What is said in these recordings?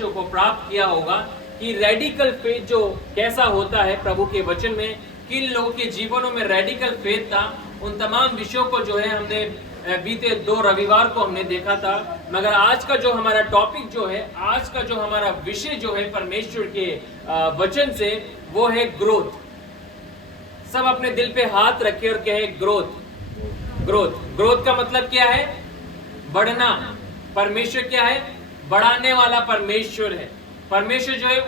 मनुष्यों को प्राप्त किया होगा कि रेडिकल फेथ जो कैसा होता है प्रभु के वचन में, किन लोगों के जीवनों में रेडिकल फेथ था। उन तमाम विषयों को जो है हमने बीते 2 रविवार को हमने देखा था। मगर आज का जो हमारा टॉपिक जो है, आज का जो हमारा विषय जो है परमेश्वर के वचन से, वो है ग्रोथ। सब अपने दिल पे हाथ रखे और कहे ग्रोथ। ग्रोथ, ग्रोथ का मतलब क्या है? बढ़ना। परमेश्वर क्या है? बढ़ाने वाला परमेश्वर है। परमेश्वर जो है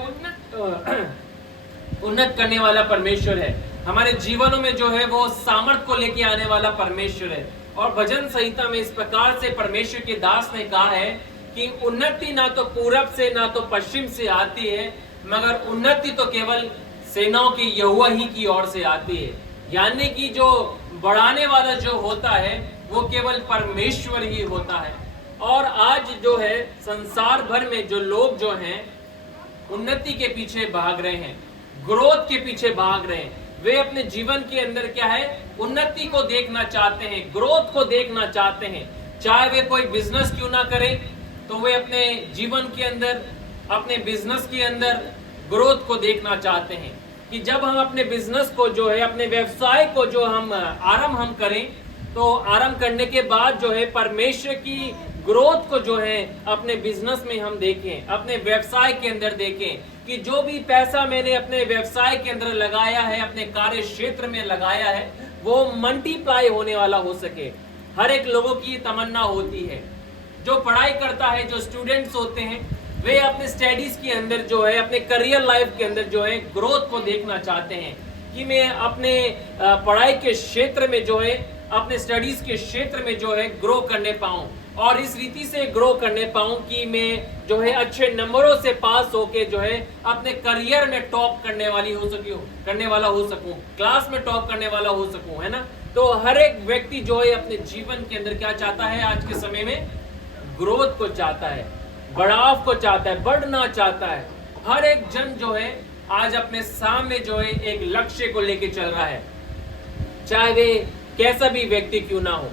उन्नत करने वाला परमेश्वर है। हमारे जीवनों में जो है वो सामर्थ को लेके आने वाला परमेश्वर है। और भजन संहिता में इस प्रकार से परमेश्वर के दास ने कहा है कि उन्नति ना तो पूरब से ना तो पश्चिम से आती है, मगर उन्नति तो केवल सेनाओं के यहोवा ही की ओर से आती है। यानी कि जो बढ़ाने वाला जो होता है वो केवल परमेश्वर ही होता है। और आज जो है संसार भर में जो लोग जो हैं उन्नति के पीछे भाग रहे हैं, ग्रोथ के पीछे भाग रहे हैं। वे अपने जीवन के अंदर क्या है? उन्नति को देखना चाहते हैं, ग्रोथ को देखना चाहते हैं। चाहे वे कोई बिजनेस क्यों ना करें, तो वे अपने जीवन के अंदर, अपने बिजनेस के अंदर ग्रोथ को देखना चाहते हैं कि जब हम अपने बिजनेस को जो है, अपने व्यवसाय को जो हम आरंभ करें, तो आरंभ करने के बाद जो है परमेश्वर की ग्रोथ को जो है अपने बिजनेस में हम देखें, अपने व्यवसाय के अंदर देखें कि जो भी पैसा मैंने अपने व्यवसाय के अंदर लगाया है, अपने कार्य क्षेत्र में लगाया है, वो मल्टीप्लाई होने वाला हो सके। हर एक लोगों की तमन्ना होती है। जो पढ़ाई करता है, जो स्टूडेंट्स होते हैं, वे अपने स्टडीज के अंदर जो है, अपने करियर लाइफ के अंदर जो है ग्रोथ को देखना चाहते हैं कि मैं अपने पढ़ाई के क्षेत्र में जो है, अपने स्टडीज के क्षेत्र में जो है ग्रो करने पाऊं, और इस रीति से ग्रो करने पाऊं कि मैं जो है अच्छे नंबरों से पास होके जो है अपने करियर में टॉप करने वाला हो सकूं, क्लास में टॉप करने वाला हो सकूं, है ना। तो हर एक व्यक्ति जो है अपने जीवन के अंदर क्या चाहता है? आज के समय में ग्रोथ को चाहता है, बढ़ाव को चाहता है, बढ़ना चाहता है। हर एक जन जो है आज अपने सामने जो है एक लक्ष्य को लेके चल रहा है, चाहे वे कैसा भी व्यक्ति क्यों ना हो,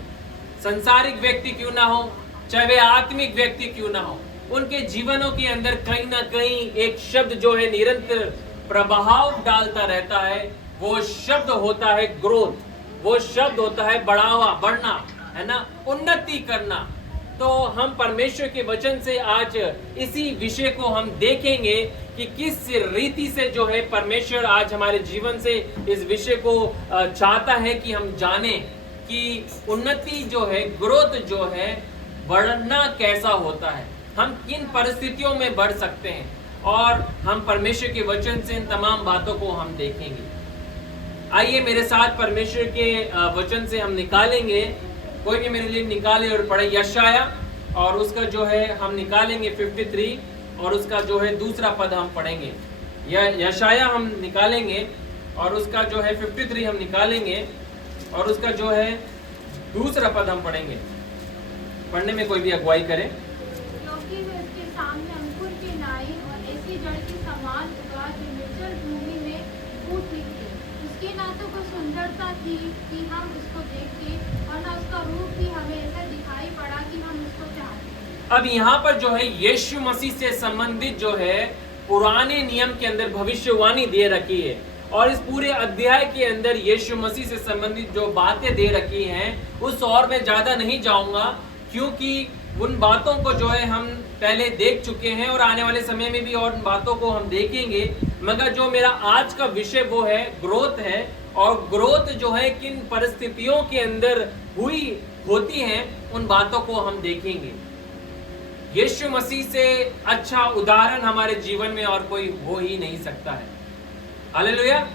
संसारिक व्यक्ति क्यों ना हो, चाहे वे आत्मिक व्यक्ति क्यों ना हो। उनके जीवनों के अंदर कहीं ना कहीं एक शब्द जो है निरंतर प्रभाव डालता रहता है। वो शब्द होता है ग्रोथ, वो शब्द होता है बढ़ावा, बढ़ना, है ना, उन्नति करना। तो हम परमेश्वर के वचन से आज इसी विषय को हम देखेंगे कि किस रीति से जो है परमेश्वर आज हमारे जीवन से इस विषय को चाहता है कि हम जाने कि उन्नति जो है, ग्रोथ जो है, बढ़ना कैसा होता है, हम किन परिस्थितियों में बढ़ सकते हैं। और हम परमेश्वर के वचन से इन तमाम बातों को हम देखेंगे। आइए मेरे साथ परमेश्वर के वचन से हम निकालेंगे, कोई भी मेरे लिए निकाले और पढ़े यशाया, और उसका जो है हम निकालेंगे 53, और उसका जो है दूसरा पद हम पढ़ेंगे। यशाया हम निकालेंगे और उसका जो है 53 हम निकालेंगे, और उसका जो है दूसरा पद हम पढ़ेंगे। पढ़ने में कोई भी अगुवाई करे। क्योंकि वे उसके सामने अंकुर के नाई और ऐसी जड़ के समान उगा जो निर्जल भूमि में फूट निकली। उसके ना तो कोई सुंदरता थी कि हम उसको देखते, और ना उसका रूप भी हमें ऐसा दिखाई पड़ा कि हम उसको चाहते। अब यहाँ पर जो है यीशु मसीह से संबंधित जो है पुराने नियम के अंदर भविष्यवाणी दे रखी है, और इस पूरे अध्याय के अंदर यीशु मसीह से संबंधित जो बातें दे रखी हैं उस और मैं ज्यादा नहीं जाऊंगा, क्योंकि उन बातों को जो है हम पहले देख चुके हैं और आने वाले समय में भी और उन बातों को हम देखेंगे। मगर जो मेरा आज का विषय वो है ग्रोथ है, और ग्रोथ जो है किन परिस्थितियों के अंदर होती हैं उन बातों को हम देखेंगे। यीशु मसीह से अच्छा उदाहरण हमारे जीवन में और कोई हो ही नहीं सकता है। हालेलुया।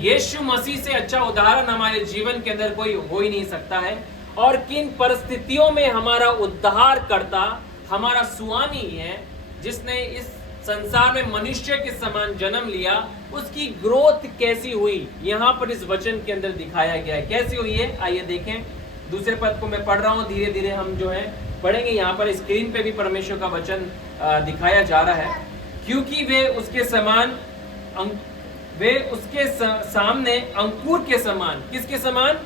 यीशु मसीह से अच्छा उदाहरण हमारे जीवन के अंदर कोई हो ही नहीं सकता है। और किन परिस्थितियों में हमारा उद्धार करता, हमारा स्वामी है, जिसने इस संसार में मनुष्य के समान जन्म लिया, उसकी ग्रोथ कैसी हुई यहाँ पर इस वचन के अंदर दिखाया गया है। कैसी हुई है आइए देखें। दूसरे पद को मैं पढ़ रहा हूँ, धीरे धीरे हम जो है पढ़ेंगे। यहाँ पर स्क्रीन पे भी परमेश्वर का वचन दिखाया जा रहा है। क्योंकि वे उसके समान, वे उसके सामने अंकुर के समान, किसके समान?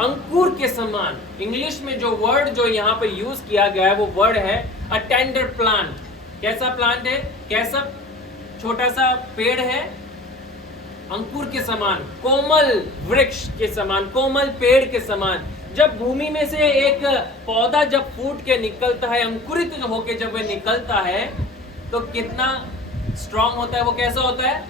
अंकुर के समान। इंग्लिश में जो वर्ड जो यहाँ पे यूज किया गया है वो वर्ड है अ टेंडर प्लांट। कैसा प्लांट है, कैसा छोटा सा पेड़ है, अंकुर के समान, कोमल वृक्ष के समान, कोमल पेड़ के समान। जब भूमि में से एक पौधा जब फूट के निकलता है, अंकुरित होके जब वह निकलता है, तो कितना स्ट्रांग होता है, वो कैसा होता है,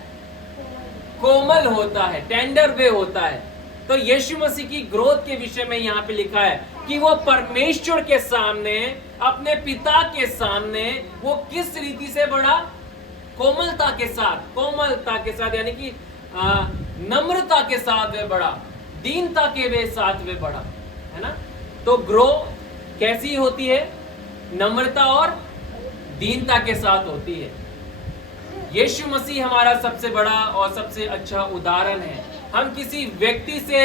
कोमल होता है, टेंडर वे होता है। तो यीशु मसीह की ग्रोथ के विषय में यहाँ पे लिखा है कि वो परमेश्वर के सामने, अपने पिता के सामने वो किस रीति से बढ़ा, कोमलता के साथ यानी कि नम्रता के साथ वे बढ़ा, दीनता के वे साथ वे बढ़ा, है ना। तो ग्रो कैसी होती है, नम्रता और दीनता के साथ होती है। यीशु मसीह हमारा सबसे बड़ा और सबसे अच्छा उदाहरण है। हम किसी व्यक्ति से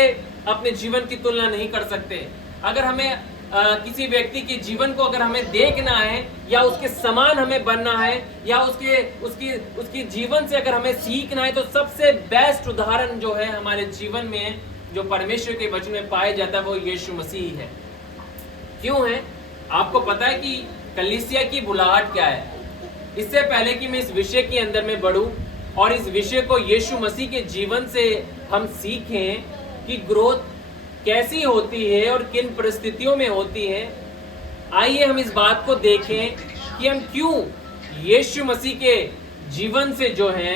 अपने जीवन की तुलना नहीं कर सकते। अगर हमें किसी व्यक्ति के जीवन को अगर हमें देखना है या उसके समान हमें बनना है या उसकी जीवन से अगर हमें सीखना है, तो सबसे बेस्ट उदाहरण जो है हमारे जीवन में, जो परमेश्वर के वचन में पाया जाता है, वो यीशु मसीह है। क्यों है? आपको पता है कि कलीसिया की बुलाहट क्या है? इससे पहले कि मैं इस विषय के अंदर में बढ़ूं और इस विषय को यीशु मसीह के जीवन से हम सीखें कि ग्रोथ कैसी होती है और किन परिस्थितियों में होती है, आइए हम इस बात को देखें कि हम क्यों यीशु मसीह के जीवन से जो है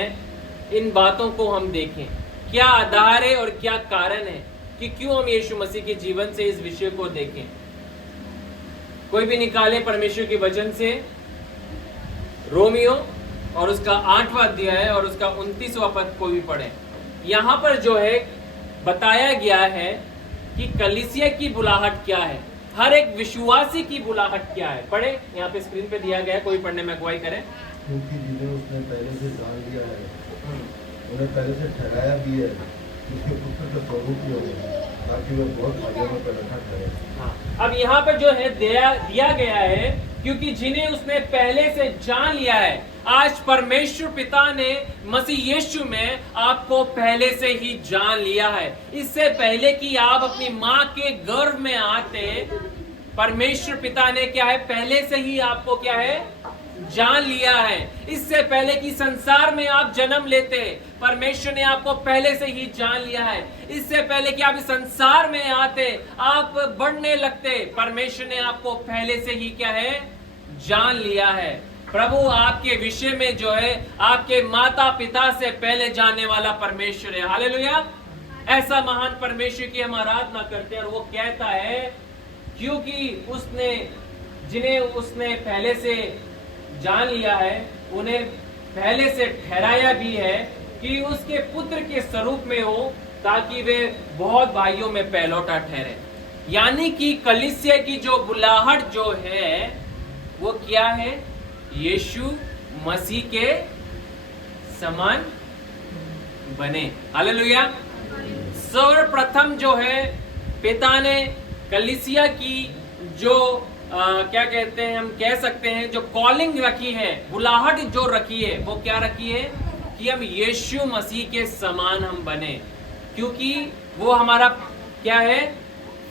इन बातों को हम देखें। क्या आधार है और क्या कारण है कि क्यों हम यीशु मसीह के जीवन से इस विषय को देखें। कोई भी निकाले परमेश्वर के वचन से रोमियो और उसका 8वां अध्याय और उसका 29वां पद को भी पढ़े। यहाँ पर जो है बताया गया है कि कलीसिया की बुलाहट क्या है, हर एक विश्वासी की बुलाहट क्या है। पढ़े, यहाँ पे स्क्रीन पे दिया गया है, कोई पढ़ने में अगुवाई करे। क्योंकि जिन्हें उसने पहले से जान लिया है, उन्हें पहले से ठहराया भी है, उसके पुत्र का स्वरूप ही होगा, ताकि वह बहुत भाग्यों में पैदा करे। हाँ, अब यहाँ पर जो है दिया गया है, क्योंकि जिन्हें उसने पहले से जान लिया है। आज परमेश्वर पिता ने मसीह यीशु में आपको पहले से ही जान लिया है। इससे पहले कि आप अपनी माँ के गर्भ में आते, परमेश्वर पिता ने क्या है, पहले से ही आपको क्या है, जान लिया है। इससे पहले कि संसार में आप जन्म लेते, परमेश्वर ने आपको पहले से ही जान लिया है। इससे पहले कि आप इस संसार में आते, आप बढ़ने लगते, परमेश्वर ने आपको पहले से ही क्या है, जान लिया है। प्रभु आपके विषय में जो है आपके माता पिता से पहले जानने वाला परमेश्वर है। हालेलुया। ऐसा महान परमेश्वर की हम आराधना करते हैं। और वो कहता है क्योंकि जिन्हें उसने पहले से जान लिया है, उन्हें पहले से ठहराया भी है कि उसके पुत्र के स्वरूप में हो, ताकि वे बहुत भाइयों में पहलौठा ठहरे। यानी कि कलीसिया की जो बुलाहट जो है वो क्या है, यीशु मसीह के समान बने। हालेलुया। सर्वप्रथम जो है पिता ने कलीसिया की जो क्या कहते हैं, हम कह सकते हैं जो कॉलिंग रखी है, बुलाहट जो रखी है, वो क्या रखी है कि हम यीशु मसीह के समान हम बने। क्योंकि वो हमारा क्या है,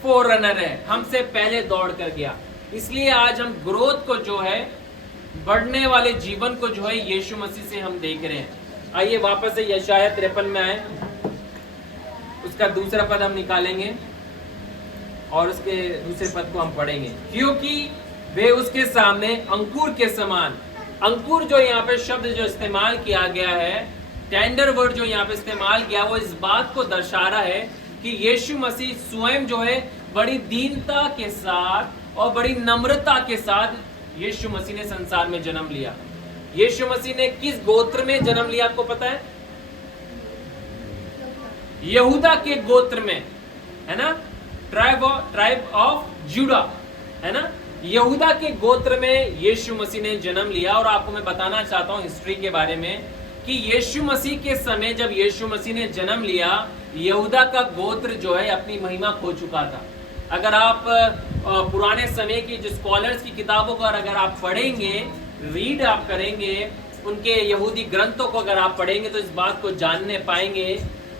फोररनर है, हमसे पहले दौड़ कर गया। इसलिए आज हम ग्रोथ को जो है, बढ़ने वाले जीवन को जो है यीशु मसीह से हम देख रहे हैं। आइए वापस से यशाया 53 में आए, उसका दूसरा पद हम निकालेंगे और उसके दूसरे पद को हम पढ़ेंगे। क्योंकि वे उसके सामने अंकुर के समान, अंकुर जो यहाँ पे शब्द जो इस्तेमाल किया गया है, टेंडर वर्ड जो यहाँ पे इस्तेमाल किया, वो इस बात को दर्शा रहा है कि यीशु मसीह स्वयं जो है बड़ी दीनता के साथ और बड़ी नम्रता के साथ यीशु मसीह ने संसार में जन्म लिया। यीशु मसीह ने किस गोत्र में जन्म लिया आपको पता है? यहूदा के गोत्र में, है ना, ट्राइब ऑफ जूडा, है ना, यहूदा के गोत्र में यीशु मसीह ने जन्म लिया। और आपको मैं बताना चाहता हूं हिस्ट्री के बारे में कि यीशु मसीह के समय जब यीशु मसीह ने जन्म लिया, यहूदा का गोत्र जो है अपनी महिमा खो चुका था। अगर आप पुराने समय की जो स्कॉलर्स की किताबों को अगर आप पढ़ेंगे, रीड आप करेंगे, उनके यहूदी ग्रंथों को अगर आप पढ़ेंगे, तो इस बात को जानने पाएंगे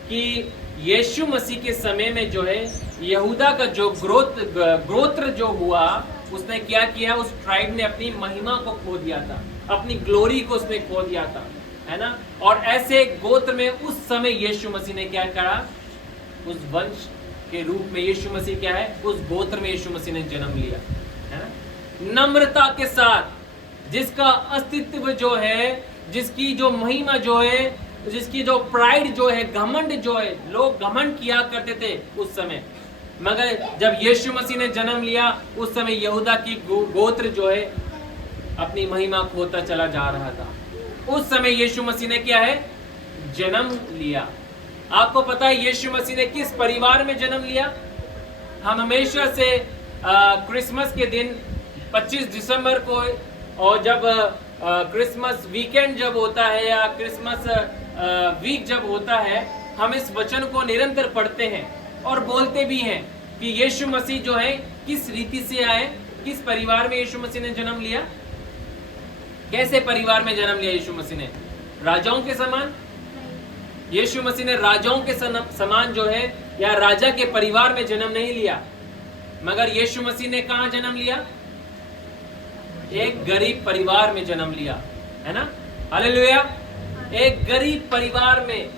कि यीशु मसीह के समय में जो है यहूदा का जो गोत्र जो हुआ, उसने क्या किया, उस ट्राइब ने अपनी महिमा को खो दिया था, अपनी ग्लोरी को उसने खो दिया था, है ना। और ऐसे गोत्र में उस समय यीशु मसीह ने क्या करा, उस वंश के रूप में यीशु मसीह क्या है, उस गोत्र में यीशु मसीह ने जन्म लिया, है ना। नम्रता के साथ, जिसका अस्तित्व जो है, जिसकी जो महिमा जो है, जिसकी जो प्राइड जो है, घमंड जो है, लोग घमंड किया करते थे उस समय, मगर जब यीशु मसीह ने जन्म लिया उस समय यहूदा की गोत्र जो है अपनी महिमा खोता चला जा रहा था। उस समय यीशु मसीह ने क्या है, जन्म लिया। आपको पता है यीशु मसीह ने किस परिवार में जन्म लिया? हम हमेशा से क्रिसमस के दिन 25 दिसंबर को, और जब क्रिसमस वीकेंड जब होता है या क्रिसमस वीक जब होता है, हम इस वचन को निरंतर पढ़ते हैं और बोलते भी हैं कि यीशु मसीह जो है किस रीति से आए, किस परिवार में यीशु मसीह ने जन्म लिया। कैसे परिवार में जन्म लिया यीशु मसीह ने? राजाओं के समान? यीशु मसीह ने राजाओं के समान जो है या राजा के परिवार में जन्म नहीं लिया, मगर यीशु मसीह ने कहां जन्म लिया? एक गरीब परिवार में जन्म लिया, है ना। हालेलुया। एक गरीब परिवार में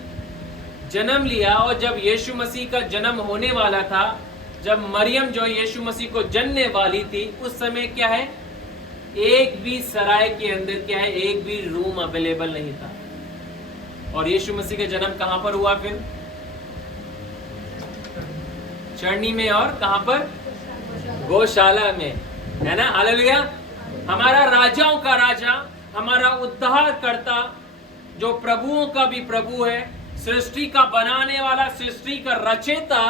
जन्म लिया। और जब यीशु मसीह का जन्म होने वाला था, जब मरियम जो यीशु मसीह को जन्मने वाली थी, उस समय क्या है, एक भी सराय के अंदर क्या है, एक भी रूम अवेलेबल नहीं था। और यीशु मसीह का जन्म कहां पर हुआ? फिर चरनी में, और कहां पर? गौशाला में, है ना। हालेलुया। हमारा राजाओं का राजा, हमारा उद्धार करता, जो प्रभुओं का भी प्रभु है, सृष्टि का बनाने वाला, सृष्टि का रचयिता,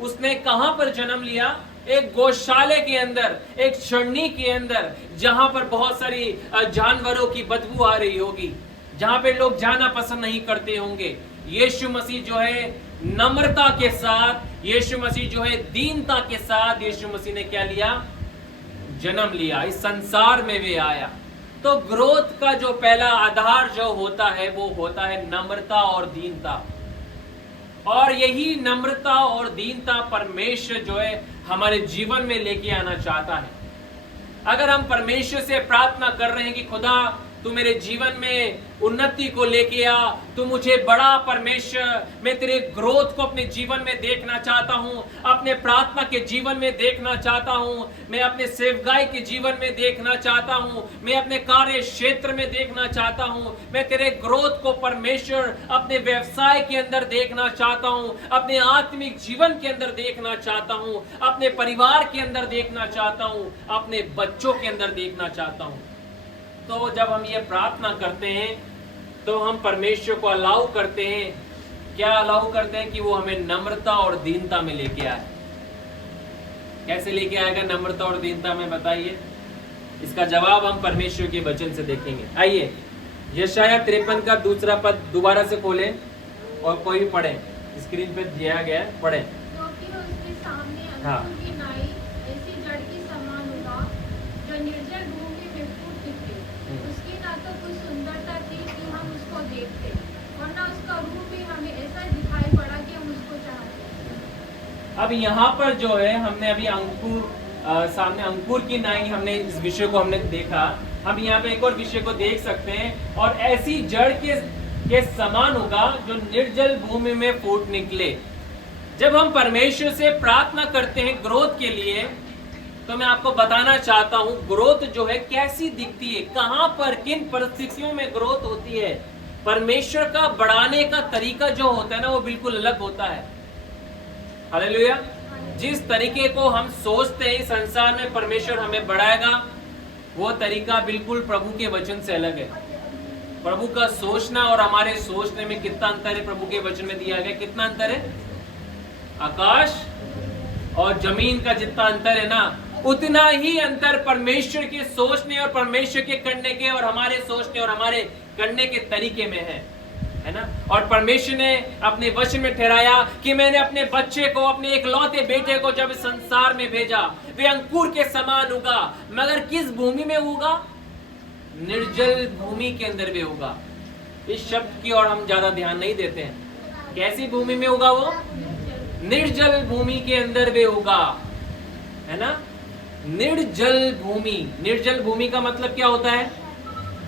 उसने कहां पर जन्म लिया? एक गौशाले के अंदर, एक चरनी के अंदर, जहां पर बहुत सारी जानवरों की बदबू आ रही होगी, जहां पे लोग जाना पसंद नहीं करते होंगे। यीशु मसीह जो है नम्रता के साथ, यीशु मसीह जो है दीनता के साथ, यीशु मसीह ने क्या लिया? जन्म लिया। इस संसार में वे आया। तो ग्रोथ का जो पहला आधार जो होता है वो होता है नम्रता और दीनता। और यही नम्रता और दीनता परमेश्वर जो है हमारे जीवन में लेके आना चाहता है। अगर हम परमेश्वर से प्रार्थना कर रहे हैं कि खुदा तू मेरे जीवन में उन्नति को लेके आ, तू मुझे बड़ा परमेश्वर, मैं तेरे ग्रोथ को अपने जीवन में देखना चाहता हूं, अपने प्रार्थना के जीवन में देखना चाहता हूं, मैं अपने सेवकाई के जीवन में देखना चाहता हूं, मैं अपने कार्य क्षेत्र में देखना चाहता हूं, मैं तेरे ग्रोथ को परमेश्वर अपने व्यवसाय के अंदर देखना चाहता हूं, अपने आत्मिक जीवन के अंदर देखना चाहता हूं, अपने परिवार के अंदर देखना चाहता हूं, अपने बच्चों के अंदर देखना चाहता हूं। तो जब हम ये प्रार्थना करते हैं तो हम परमेश्वर को अलाउ करते हैं, क्या अलाउ करते हैं? कि वो हमें नम्रता और दीनता में लेके आए। कैसे लेके आएगा नम्रता और दीनता में, बताइए? इसका जवाब हम परमेश्वर के वचन से देखेंगे। आइए यशाया 53 का 2 पद दोबारा से खोलें और कोई भी पढ़े, स्क्रीन पे दिया गया है, पढ़े। क्योंकि उसके सामने हाँ। अंकुर की नाई ऐसी जड़ की समान होगा जो निर्जल भूमि में फूट निकले। उसकी ना तो कुछ सुंदरता थी कि हम उसको देखते, और ना उसका रूप भी हमें ऐसा दिखाई पड़ा कि हम उसको चाहते। अब यहाँ पर जो है हमने अभी अंकुर सामने अंकुर की नाई, हमने इस विषय को हमने देखा। हम यहाँ पे एक और विषय को देख सकते हैं, और ऐसी जड़ के समान होगा जो निर्जल भूमि में फूट निकले। जब हम परमेश्वर से प्रार्थना करते हैं ग्रोथ के लिए, तो मैं आपको बताना चाहता हूं ग्रोथ जो है कैसी दिखती है, कहां पर, किन परिस्थितियों में ग्रोथ होती है। परमेश्वर का बढ़ाने का तरीका जो होता है ना, वो बिल्कुल अलग होता है। हालेलुया। जिस तरीके को हम सोचते हैं संसार में परमेश्वर हमें बढ़ाएगा, वो तरीका बिल्कुल प्रभु के वचन से अलग है। प्रभु का सोचना और हमारे सोचने में कितना अंतर है, प्रभु के वचन में दिया गया कितना अंतर है। आकाश और जमीन का जितना अंतर है ना, उतना ही अंतर परमेश्वर के सोचने और परमेश्वर के करने के और हमारे सोचने और हमारे करने के तरीके में है ना। और परमेश्वर ने अपने वचन में ठहराया कि मैंने अपने बच्चे को, अपने एकलौते बेटे को जब संसार में भेजा, वे अंकुर के समान होगा, मगर किस भूमि में होगा? निर्जल भूमि के अंदर वे होगा। इस शब्द की ओर हम ज्यादा ध्यान नहीं देते हैं। कैसी भूमि में होगा वो? निर्जल भूमि के अंदर वे होगा, है ना। निर्जल भूमि, निर्जल भूमि का मतलब क्या होता है?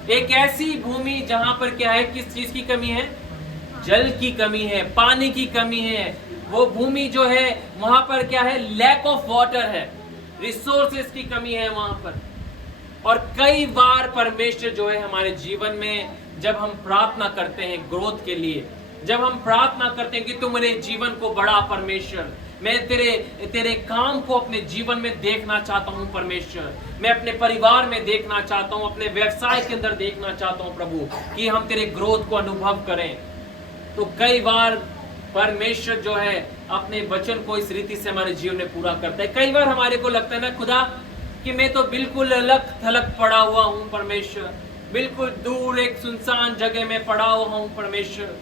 एक ऐसी भूमि जहां पर क्या है, किस चीज की कमी है? जल की कमी है, पानी की कमी है। वो भूमि जो है वहां पर क्या है? लैक ऑफ वाटर है, रिसोर्सेस की कमी है वहां पर। और कई बार परमेश्वर जो है हमारे जीवन में जब हम प्रार्थना करते हैं ग्रोथ के लिए, जब हम प्रार्थना करते हैं कि तू मेरे जीवन को बढ़ा परमेश्वर, मैं तेरे काम को अपने जीवन में देखना चाहता हूं परमेश्वर, मैं अपने परिवार में देखना चाहता हूं, अपने व्यवसाय के अंदर देखना चाहता हूं प्रभु, कि हम तेरे ग्रोथ को अनुभव करें। तो कई बार परमेश्वर जो है अपने वचन को इस रीति से हमारे जीवन में पूरा करता है। कई बार हमारे को लगता है ना खुदा कि मैं तो बिल्कुल अलग थलग पड़ा हुआ हूं परमेश्वर, बिल्कुल दूर एक सुनसान जगह में पड़ा हुआ हूं परमेश्वर,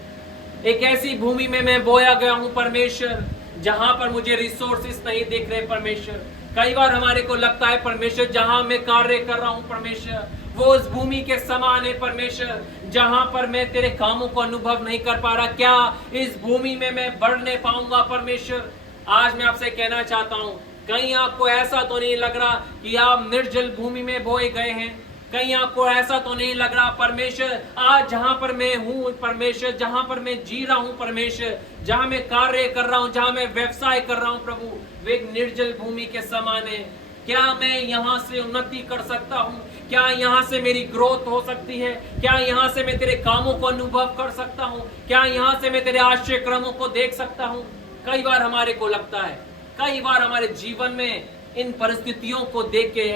एक ऐसी भूमि में मैं बोया गया हूं परमेश्वर जहां पर मुझे रिसोर्सेस नहीं दिख रहे परमेश्वर। कई बार हमारे को लगता है परमेश्वर जहां मैं कार्य कर रहा हूं परमेश्वर वो उस भूमि के समान है परमेश्वर, जहां पर मैं तेरे कामों को अनुभव नहीं कर पा रहा। क्या इस भूमि में मैं बढ़ने पाऊंगा परमेश्वर? आज मैं आपसे कहना चाहता हूं, कहीं आपको ऐसा तो नहीं लग रहा कि आप निर्जल भूमि में बोए गए हैं? कहीं आपको ऐसा तो नहीं लग रहा परमेश्वर आज जहां पर मैं हूं परमेश्वर, जहां पर मैं जी रहा हूं परमेश्वर, जहां मैं कार्य कर रहा हूं, जहां मैं व्यवसाय कर रहा हूं प्रभु, वे एक निर्जल भूमि के समान है? क्या मैं यहाँ से उन्नति कर सकता हूँ? क्या यहाँ से मेरी ग्रोथ हो सकती है? क्या यहाँ से मैं तेरे कामों को अनुभव कर सकता हूँ? क्या यहाँ से मैं तेरे आश्चर्य क्रमों को देख सकता हूँ? कई बार हमारे को लगता है, कई बार हमारे जीवन में इन परिस्थितियों को देख के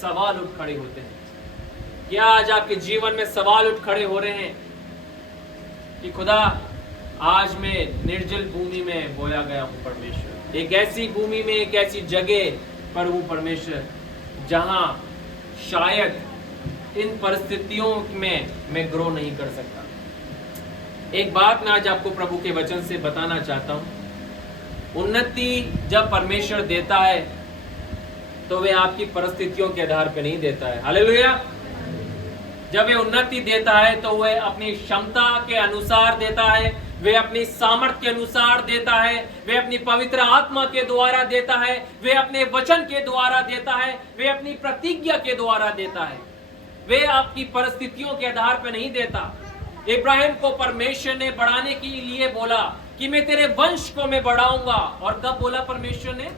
सवाल उठ खड़े होते हैं। क्या आज आपके जीवन में सवाल उठ खड़े हो रहे हैं कि खुदा आज मैं निर्जल भूमि में बोया गया हूं परमेश्वर, एक ऐसी भूमि में, एक ऐसी जगह पर हूं परमेश्वर जहां शायद इन परिस्थितियों में मैं ग्रो नहीं कर सकता। एक बात मैं आज आपको प्रभु के वचन से बताना चाहता हूं, उन्नति जब परमेश्वर देता है तो वे आपकी परिस्थितियों के आधार पर नहीं देता है। हालेलुया। जब वे उन्नति देता है तो वह अपनी क्षमता के अनुसार देता है, वे अपनी सामर्थ्य के अनुसार देता है, वे अपनी पवित्र आत्मा के द्वारा देता है, वे अपने वचन के द्वारा देता है, वे अपनी प्रतिज्ञा के द्वारा देता है, वे आपकी परिस्थितियों के आधार पर नहीं देता। इब्राहिम को परमेश्वर ने बढ़ाने के लिए बोला कि मैं तेरे वंश को मैं बढ़ाऊंगा, और कब बोला परमेश्वर ने?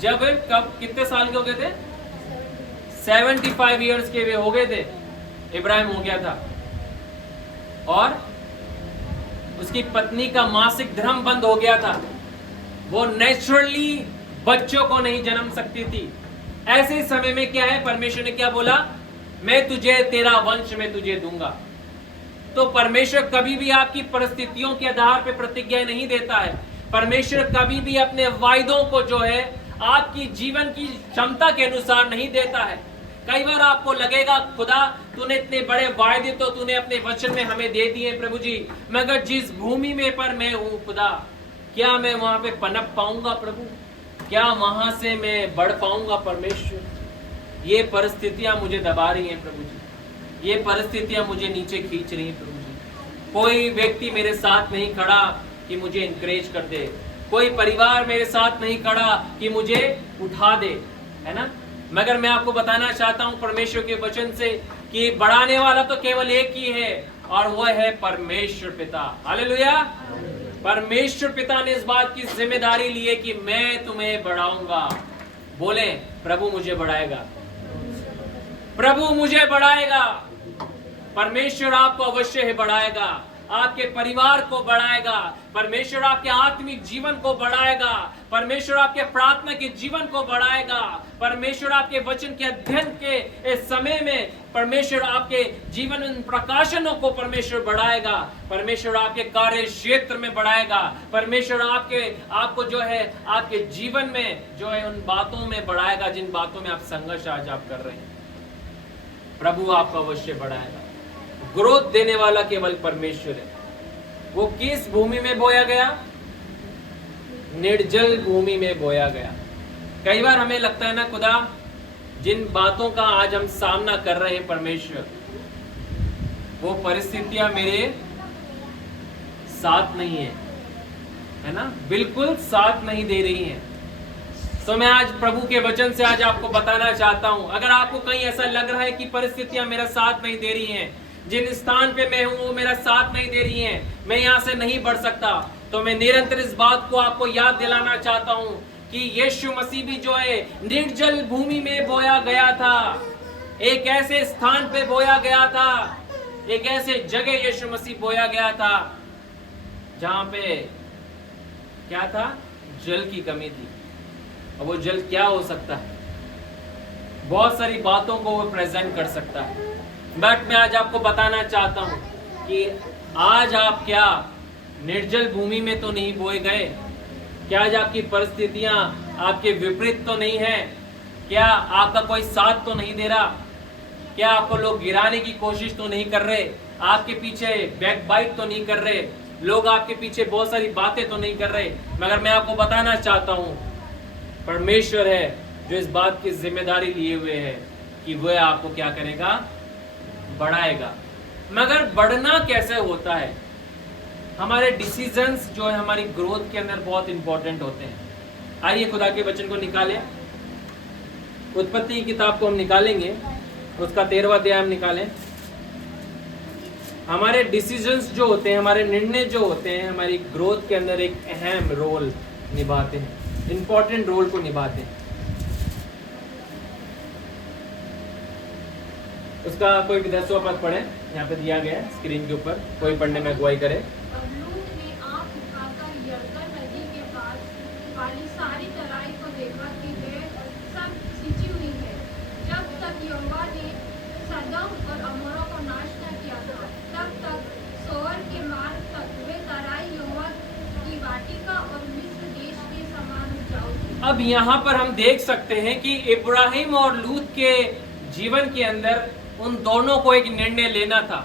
जब कब कितने साल के हो गए थे? 75 इयर्स के वे हो गए थे, इब्राहिम हो गया था, और उसकी पत्नी का मासिक धर्म बंद हो गया था, वो नेचुरली बच्चों को नहीं जन्म सकती थी। ऐसे समय में क्या है, परमेश्वर ने क्या बोला? मैं तुझे तेरा वंश में तुझे दूंगा। तो परमेश्वर कभी भी आपकी परिस्थितियों के आधार पर प्रतिज्ञा नहीं देता है। परमेश्वर कभी भी अपने वायदों को जो है आपकी जीवन की क्षमता के अनुसार नहीं देता है। कई बार आपको लगेगा खुदा तूने इतने बड़े वायदे तो तूने अपने वचन में हमें दे दिए प्रभु जी, मगर जिस भूमि में पर मैं हूं खुदा, क्या मैं वहां पे पनप पाऊंगा प्रभु? क्या वहां से मैं बढ़ पाऊंगा परमेश्वर? ये परिस्थितियां मुझे दबा रही हैं प्रभु जी, ये परिस्थितियां मुझे नीचे खींच रही हैं प्रभु जी। कोई व्यक्ति मेरे साथ नहीं खड़ा कि मुझे इंकरेज कर दे, कोई परिवार मेरे साथ नहीं खड़ा कि मुझे उठा दे, है ना? मगर मैं आपको बताना चाहता हूं परमेश्वर के वचन से कि बढ़ाने वाला तो केवल एक ही है, और वह है परमेश्वर पिता। हालेलुया। परमेश्वर पिता ने इस बात की जिम्मेदारी ली है कि मैं तुम्हें बढ़ाऊंगा। बोले प्रभु मुझे बढ़ाएगा, प्रभु मुझे बढ़ाएगा। परमेश्वर आपको अवश्य ही बढ़ाएगा, आपके परिवार को बढ़ाएगा, परमेश्वर आपके आत्मिक जीवन को बढ़ाएगा, परमेश्वर आपके प्रार्थना के जीवन को बढ़ाएगा, परमेश्वर आपके वचन के अध्ययन के इस समय में परमेश्वर आपके जीवन में प्रकाशनों को परमेश्वर बढ़ाएगा, परमेश्वर आपके कार्य क्षेत्र में बढ़ाएगा, परमेश्वर आपको जो है आपके जीवन में जो है उन बातों में बढ़ाएगा जिन बातों में आप संघर्ष आज आप कर रहे हैं। प्रभु आपको अवश्य बढ़ाएगा। ग्रोथ देने वाला केवल परमेश्वर है। वो किस भूमि में बोया गया? निर्जल भूमि में बोया गया। कई बार हमें लगता है ना खुदा जिन बातों का आज हम सामना कर रहे हैं परमेश्वर, वो परिस्थितियां मेरे साथ नहीं है ना, बिल्कुल साथ नहीं दे रही हैं। तो मैं आज प्रभु के वचन से आज आपको बताना चाहता हूं, अगर आपको कहीं ऐसा लग रहा है कि परिस्थितियां मेरा साथ नहीं दे रही हैं, जिन स्थान पे मैं हूं वो मेरा साथ नहीं दे रही हैं, मैं यहां से नहीं बढ़ सकता, तो मैं निरंतर इस बात को आपको याद दिलाना चाहता हूं कि यीशु मसीह भी जो है निर्जल भूमि में बोया गया था, एक ऐसे स्थान पे बोया गया था, एक ऐसे जगह यीशु मसीह बोया गया था जहां पे क्या था, जल की कमी थी। और वो जल क्या हो सकता है, बहुत सारी बातों को वो प्रेजेंट कर सकता है, बट मैं आज आपको बताना चाहता हूं कि आज आप क्या निर्जल भूमि में तो नहीं बोए गए, क्या आज आपकी परिस्थितियां आपके विपरीत तो नहीं है, क्या आपका कोई साथ तो नहीं दे रहा, क्या आपको लोग गिराने की कोशिश तो नहीं कर रहे, आपके पीछे बैकबाइट तो नहीं कर रहे, लोग आपके पीछे बहुत सारी बातें तो नहीं कर रहे, मगर मैं आपको बताना चाहता हूं परमेश्वर है जो इस बात की जिम्मेदारी लिए हुए है कि वह आपको क्या करेगा, बढ़ाएगा। मगर बढ़ना कैसे होता है, हमारे डिसीजंस जो है हमारी ग्रोथ के अंदर बहुत इंपॉर्टेंट होते हैं। आइए खुदा के वचन को निकालें, उत्पत्ति की किताब को हम निकालेंगे, उसका 13वां अध्याय हम निकालें। हमारे डिसीजंस जो होते हैं, हमारे निर्णय जो होते हैं, हमारी ग्रोथ के अंदर एक अहम रोल निभाते हैं, इंपॉर्टेंट रोल को निभाते हैं। उसका कोई भी 10वां पद पढ़े, यहाँ पे दिया गया है स्क्रीन के ऊपर, कोई पढ़ने में अगुवाई करे। अब लूत ने आँख उठाकर यरदन नदी के पास वाली सारी तराई को देखा कि वे सब सिंची हुई है, जब तक यहोवा ने सदम और अमोरा को नाश न किया था, तब तक सोअर के मार्ग तक वे तराई यहोवा की वाटिका और मिस्र देश के समान उपजाऊ थी। अब यहाँ पर हम देख सकते हैं कि इब्राहिम और लूत के जीवन के अंदर उन दोनों को एक निर्णय लेना था,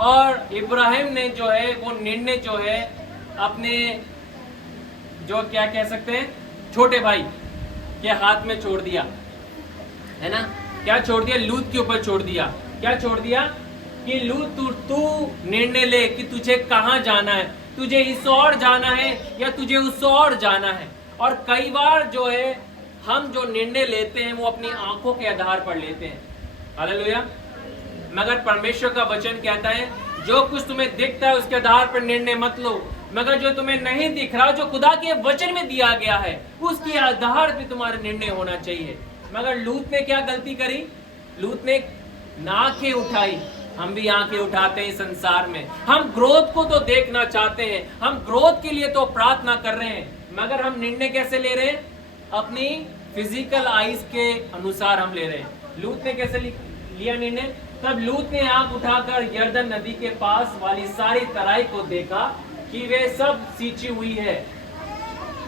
और इब्राहिम ने जो है वो निर्णय जो है अपने जो क्या कह सकते हैं छोटे भाई के हाथ में छोड़ दिया, है ना। क्या छोड़ दिया, लूत के ऊपर छोड़ दिया। क्या छोड़ दिया कि लूत तू निर्णय ले कि तुझे कहाँ जाना है, तुझे इस ओर जाना है या तुझे उस ओर जाना है। और कई बार जो है हम जो निर्णय लेते हैं वो अपनी आंखों के आधार पर लेते हैं, हालेलुया। मगर परमेश्वर का वचन कहता है जो कुछ तुम्हें दिखता है उसके आधार पर निर्णय मत लो, मगर जो तुम्हें नहीं दिख रहा, जो खुदा के वचन में दिया गया है, उसके आधार पर तुम्हारा निर्णय होना चाहिए। मगर लूत ने क्या गलती करी, लूत ने आंखें उठाई। हम भी आंखें उठाते हैं संसार में, हम ग्रोथ को तो देखना चाहते हैं, हम ग्रोथ के लिए तो प्रार्थना कर रहे हैं, मगर हम निर्णय कैसे ले रहे हैं, अपनी फिजिकल आईज के अनुसार हम ले रहे हैं। लूत ने कैसे लिया निर्णय, तब लूत ने आंख उठाकर यरदन नदी के पास वाली सारी तराई को देखा कि वे सब सींची हुई है।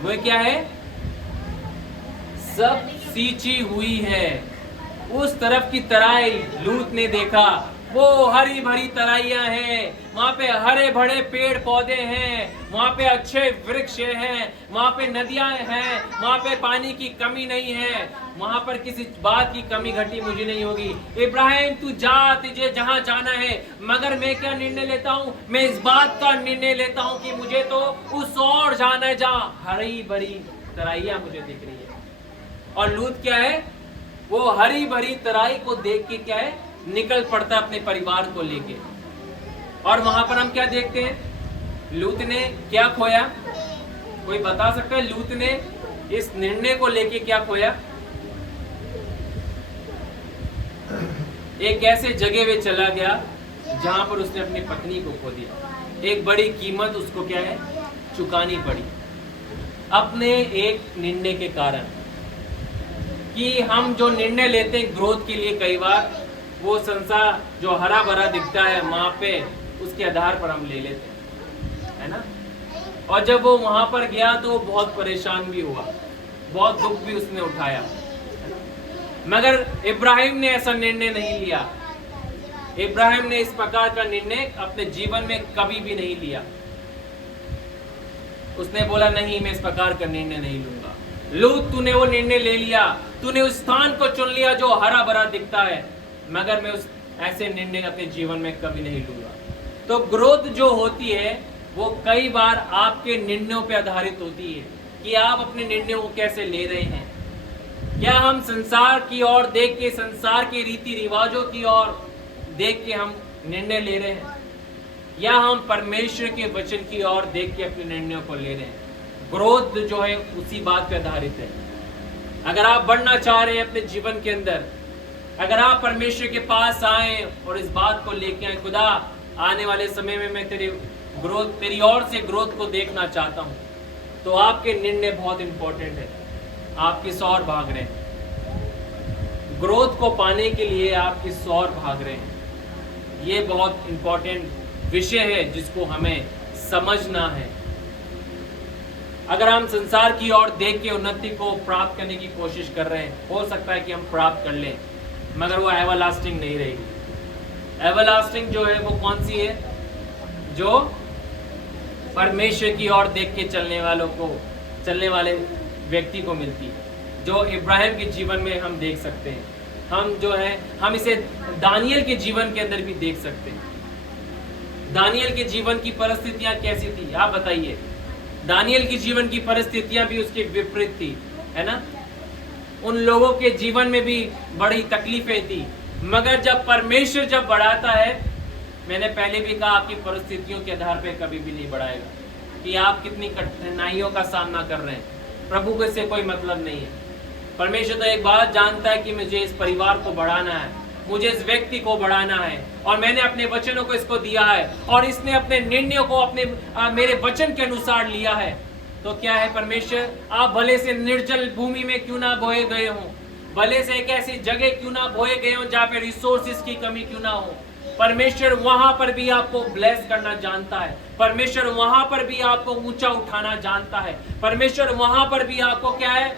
वो क्या है, सब सींची हुई है। उस तरफ की तराई लूत ने देखा, वो हरी भरी तराइयां हैं, वहां पे हरे भरे पेड़ पौधे हैं, वहां पे अच्छे वृक्ष हैं, वहां पे नदियां हैं, वहां पे पानी की कमी नहीं है, वहां पर किसी बात की कमी घटी मुझे नहीं होगी। इब्राहिम तू जा, तुझे जहां जाना है, मगर मैं क्या निर्णय लेता हूँ, मैं इस बात का निर्णय लेता हूँ कि मुझे तो उस ओर जाना है जहां हरी भरी तराइयां मुझे दिख रही है। और लूत क्या है, वो हरी भरी तराई को देख के क्या है, निकल पड़ता अपने परिवार को लेके। और वहां पर हम क्या देखते हैं, लूत ने क्या खोया, कोई बता सकता है लूत ने इस निर्णय को लेके क्या खोया। एक ऐसे जगह में चला गया जहां पर उसने अपनी पत्नी को खो दिया। एक बड़ी कीमत उसको क्या है, चुकानी पड़ी अपने एक निर्णय के कारण। कि हम जो निर्णय लेते हैं ग्रोथ के लिए, कई बार वो संसार जो हरा भरा दिखता है वहां पे उसके आधार पर हम ले लेते हैं, है ना। और जब वो वहां पर गया तो बहुत परेशान भी हुआ, बहुत दुख भी उसने उठाया, मगर इब्राहिम ने ऐसा निर्णय नहीं लिया। इब्राहिम ने इस प्रकार का निर्णय अपने जीवन में कभी भी नहीं लिया। उसने बोला नहीं, मैं इस प्रकार का निर्णय नहीं लूंगा। लूत तूने वो निर्णय ले लिया, तूने उस स्थान को चुन लिया जो हरा भरा दिखता है, मगर मैं उस ऐसे निर्णय अपने जीवन में कभी नहीं लूंगा। तो ग्रोथ जो होती है वो कई बार आपके निर्णयों पे आधारित होती है। कि आप अपने निर्णयों को कैसे ले रहे हैं। क्या हम संसार की ओर देख के, संसार के रीति रिवाजों की ओर देख के हम निर्णय ले रहे हैं, या हम परमेश्वर के वचन की ओर देख के अपने निर्णयों को ले रहे हैं। ग्रोथ जो है उसी बात पे आधारित है। अगर आप बढ़ना चाह रहे हैं अपने जीवन के अंदर, अगर आप परमेश्वर के पास आए और इस बात को लेके आए, खुदा आने वाले समय में मैं तेरी ओर से ग्रोथ को देखना चाहता हूं, तो आपके निर्णय बहुत इंपॉर्टेंट है। आप किस ओर भाग रहे हैं? ग्रोथ को पाने के लिए आप किस ओर भाग रहे हैं? ये बहुत इंपॉर्टेंट विषय है जिसको हमें समझना है। अगर हम संसार की ओर देख के उन्नति को प्राप्त करने की कोशिश कर रहे हैं, हो सकता है कि हम प्राप्त कर लें, मगर वो एवरलास्टिंग नहीं रहेगी। एवरलास्टिंग जो है वो कौन सी है? जो परमेश्वर की ओर देख के चलने वाले व्यक्ति को मिलती है, जो इब्राहिम के जीवन में हम देख सकते हैं। हम इसे दानियल के जीवन के अंदर भी देख सकते हैं। दानियल के जीवन की परिस्थितियां कैसी थी, आप बताइए। दानियल की जीवन की परिस्थितियां भी उसके विपरीत थी, है ना। उन लोगों के जीवन में भी बड़ी तकलीफें थी, मगर जब परमेश्वर जब बढ़ाता है, मैंने पहले भी कहा, आपकी परिस्थितियों के आधार पे कभी भी नहीं बढ़ाएगा कि आप कितनी कठिनाइयों का सामना कर रहे हैं। प्रभु को इससे कोई मतलब नहीं है। परमेश्वर तो एक बात जानता है कि मुझे इस परिवार को बढ़ाना है, मुझे इस व्यक्ति को बढ़ाना है, और मैंने अपने वचनों को इसको दिया है, और इसने अपने निर्णयों को मेरे वचन के अनुसार लिया है। तो क्या है परमेश्वर, आप भले से निर्जल भूमि में क्यों ना बोए गए हो, भले से एक ऐसी जगह क्यों ना बोए गए हो जहाँ पे रिसोर्सेज की कमी क्यों ना हो, परमेश्वर वहां पर भी आपको ब्लेस करना जानता है। परमेश्वर वहां पर भी आपको ऊंचा उठाना जानता है। परमेश्वर वहां पर भी आपको क्या है,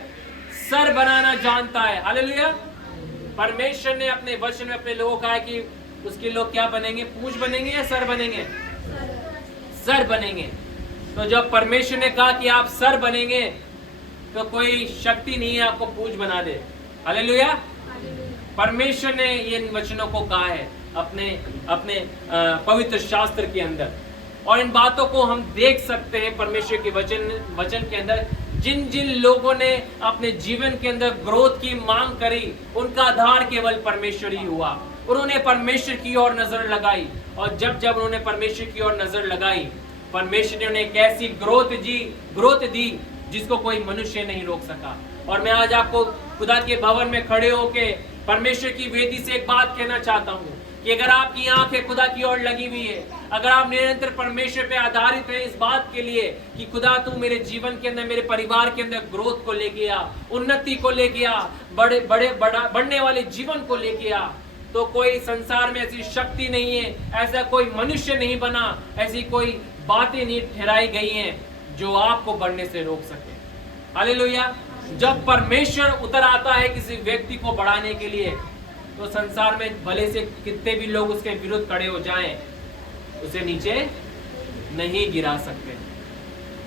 सर बनाना जानता है। हालेलुया। परमेश्वर ने अपने वचन में अपने लोगों को कहा कि उसके लोग क्या बनेंगे, पूंछ बनेंगे या सर बनेंगे? सर बनेंगे। तो जब परमेश्वर ने कहा कि आप सर बनेंगे, तो कोई शक्ति नहीं है आपको पूंछ बना दे। हालेलुया। परमेश्वर ने इन वचनों को कहा है अपने पवित्र शास्त्र के अंदर, और इन बातों को हम देख सकते हैं परमेश्वर के वचन के अंदर। जिन जिन लोगों ने अपने जीवन के अंदर ग्रोथ की मांग करी, उनका आधार केवल परमेश्वर ही हुआ। उन्होंने परमेश्वर की ओर नजर लगाई, और जब उन्होंने परमेश्वर की ओर नजर लगाई, परमेश्वर ने उन्हें एक ऐसी ग्रोथ दी जिसको कोई मनुष्य नहीं रोक सका। और मैं आज आपको खुदा के भवन में खड़े होके परमेश्वर की वेदी से एक बात कहना चाहता हूँ कि अगर आपकी आंखें खुदा की ओर लगी हुई है, अगर आप निरंतर परमेश्वर पे आधारित है इस बात के लिए कि खुदा तू मेरे जीवन के अंदर, मेरे परिवार के अंदर ग्रोथ को लेके आ, उन्नति को लेके आ, बढ़ने वाले जीवन को लेके आ, तो कोई संसार में ऐसी शक्ति नहीं है, ऐसा कोई मनुष्य नहीं बना, ऐसी कोई बातें नहीं ठहराई गई हैं जो आपको बढ़ने से रोक सके। हालेलुया। जब परमेश्वर उतर आता है किसी व्यक्ति को बढ़ाने के लिए, तो संसार में भले से कितने भी लोग उसके विरुद्ध खड़े हो जाएं, उसे नीचे नहीं गिरा सकते।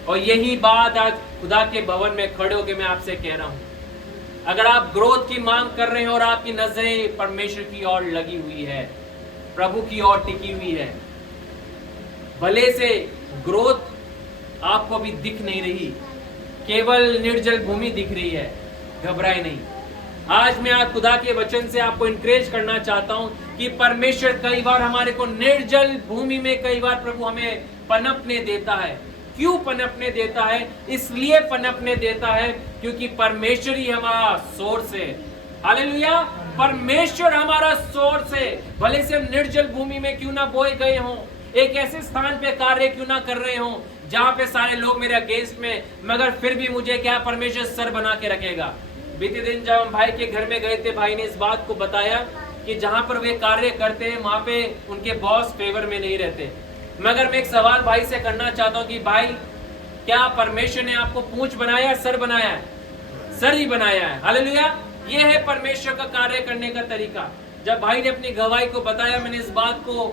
और यही बात आज खुदा के भवन में खड़े होकर मैं आपसे कह रहा हूं। अगर आप ग्रोथ की मांग कर रहे हैं और आपकी नजरें परमेश्वर की ओर लगी हुई है, प्रभु की ओर टिकी हुई है, भले से ग्रोथ आपको अभी दिख नहीं रही, केवल निर्जल भूमि दिख रही है, घबराए नहीं। आज मैं आज खुदा के वचन से आपको इनकरेज करना चाहता हूं कि परमेश्वर कई बार हमारे को निर्जल भूमि में, कई बार प्रभु हमें पनपने देता है। क्यों पनपने देता है? इसलिए पनपने देता है क्योंकि परमेश्वर ही हमारा सोर्स है। हालेलुया। परमेश्वर हमारा सोर्स है। भले से हम निर्जल भूमि में क्यों ना बोए गए हों, एक ऐसे स्थान पे कार्य क्यों ना कर रहे हों जहां पे सारे लोग मेरे अगेंस्ट में, मगर फिर भी मुझे क्या परमेश्वर सर बना के रखेगा। बीते दिन जब हम भाई के घर में गए थे, भाई ने इस बात को बताया कि जहां पर वे कार्य करते हैं वहां पे उनके बॉस फेवर में नहीं रहते। मगर मैं एक सवाल भाई से करना चाहता हूं कि भाई, क्या परमेश्वर ने आपको पूंछ बनाया, सर बनाया है? सर ही बनाया है। हालेलुया। ये है परमेश्वर का कार्य करने का तरीका। जब भाई ने अपनी गवाही को बताया, मैंने इस बात को